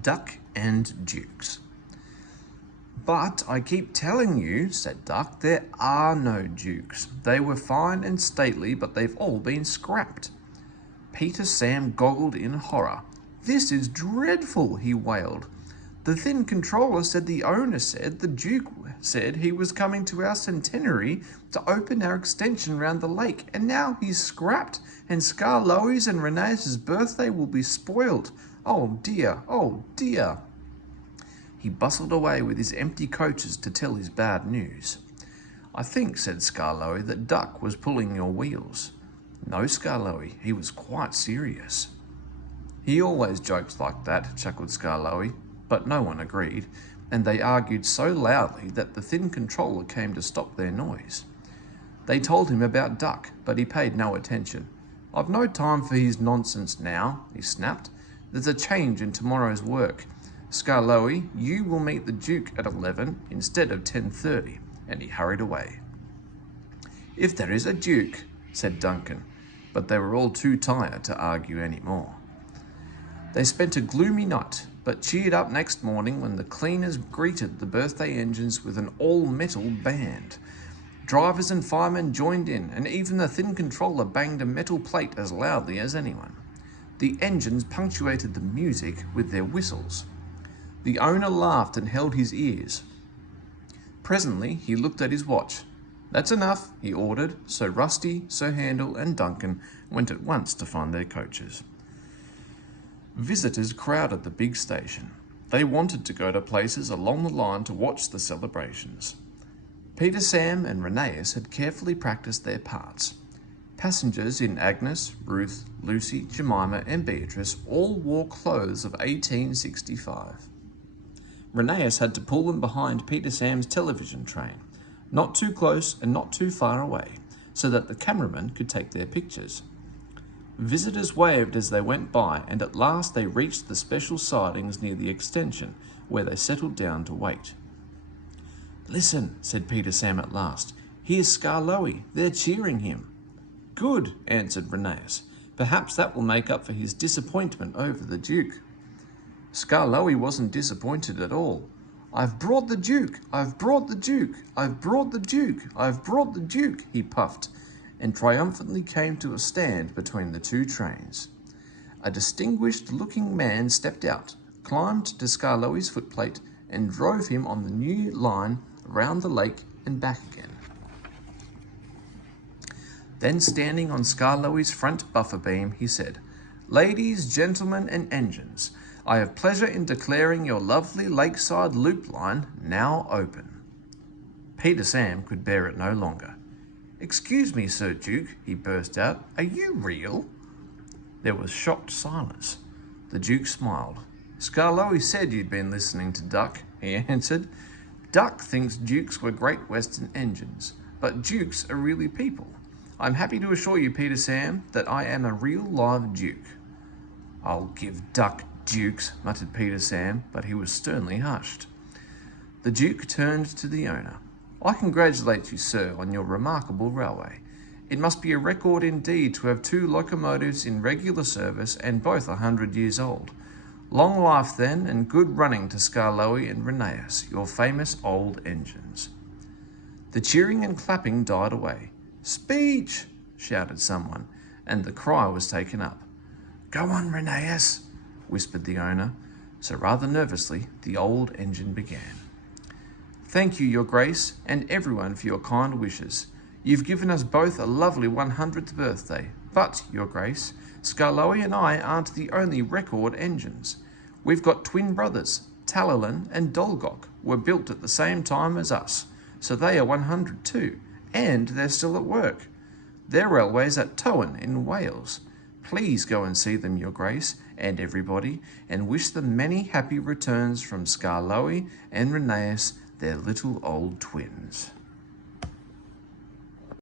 Duck and Dukes. "But I keep telling you," said Duck, "there are no dukes. They were fine and stately, but they've all been scrapped." Peter Sam goggled in horror. "This is dreadful," he wailed. "The thin controller said the owner said the Duke said he was coming to our centenary to open our extension round the lake, and now he's scrapped, and Skarloey's and Renee's birthday will be spoiled. Oh dear, oh dear." He bustled away with his empty coaches to tell his bad news. "I think," said Skarloey, "that Duck was pulling your wheels." "No, Skarloey, he was quite serious." "He always jokes like that," chuckled Skarloey, but no one agreed, and they argued so loudly that the thin controller came to stop their noise. They told him about Duck, but he paid no attention. "I've no time for his nonsense now," he snapped. "There's a change in tomorrow's work. Skarloey, you will meet the Duke at 11 instead of 10:30, and he hurried away. "If there is a Duke," said Duncan, but they were all too tired to argue any more. They spent a gloomy night, but cheered up next morning when the cleaners greeted the birthday engines with an all-metal band. Drivers and firemen joined in, and even the thin controller banged a metal plate as loudly as anyone. The engines punctuated the music with their whistles. The owner laughed and held his ears. Presently he looked at his watch. "That's enough," he ordered, so Rusty, Sir Handel and Duncan went at once to find their coaches. Visitors crowded the big station. They wanted to go to places along the line to watch the celebrations. Peter Sam and Reneus had carefully practiced their parts. Passengers in Agnes, Ruth, Lucy, Jemima and Beatrice all wore clothes of 1865. Reneus had to pull them behind Peter Sam's television train, not too close and not too far away, so that the cameraman could take their pictures. Visitors waved as they went by, and at last they reached the special sidings near the extension, where they settled down to wait. "Listen," said Peter Sam at last. "Here's Skarloey. They're cheering him." "Good," answered Reneus. "Perhaps that will make up for his disappointment over the Duke." Skarloey wasn't disappointed at all. "I've brought the Duke! I've brought the Duke! I've brought the Duke! I've brought the Duke!" he puffed, and triumphantly came to a stand between the two trains. A distinguished-looking man stepped out, climbed to Skarloey's footplate, and drove him on the new line around the lake and back again. Then, standing on Skarloey's front buffer beam, he said, "Ladies, gentlemen, and engines, I have pleasure in declaring your lovely lakeside loop line now open." Peter Sam could bear it no longer. "Excuse me, Sir Duke," he burst out, "are you real?" There was shocked silence. The Duke smiled. "Skarloey said you'd been listening to Duck," he answered. "Duck thinks Dukes were Great Western engines, but Dukes are really people. I'm happy to assure you, Peter Sam, that I am a real live Duke." "I'll give Duck Dukes," muttered Peter Sam, but he was sternly hushed. The Duke turned to the owner. "I congratulate you, sir, on your remarkable railway. It must be a record indeed to have 2 locomotives in regular service and both 100 years old. Long life then, and good running to Skarloey and Reneus, your famous old engines." The cheering and clapping died away. "Speech!" shouted someone, and the cry was taken up. "Go on, Reneus," whispered the owner, so rather nervously the old engine began. "Thank you, Your Grace, and everyone for your kind wishes. You've given us both a lovely 100th birthday, but, Your Grace, Skarloey and I aren't the only record engines. We've got twin brothers, Talalin and Dolgok, were built at the same time as us, so they are 100 too, and they're still at work. Their railway's at Tywyn in Wales. Please go and see them, Your Grace, and everybody, and wish them many happy returns from Skarloey and Reneus, their little old twins."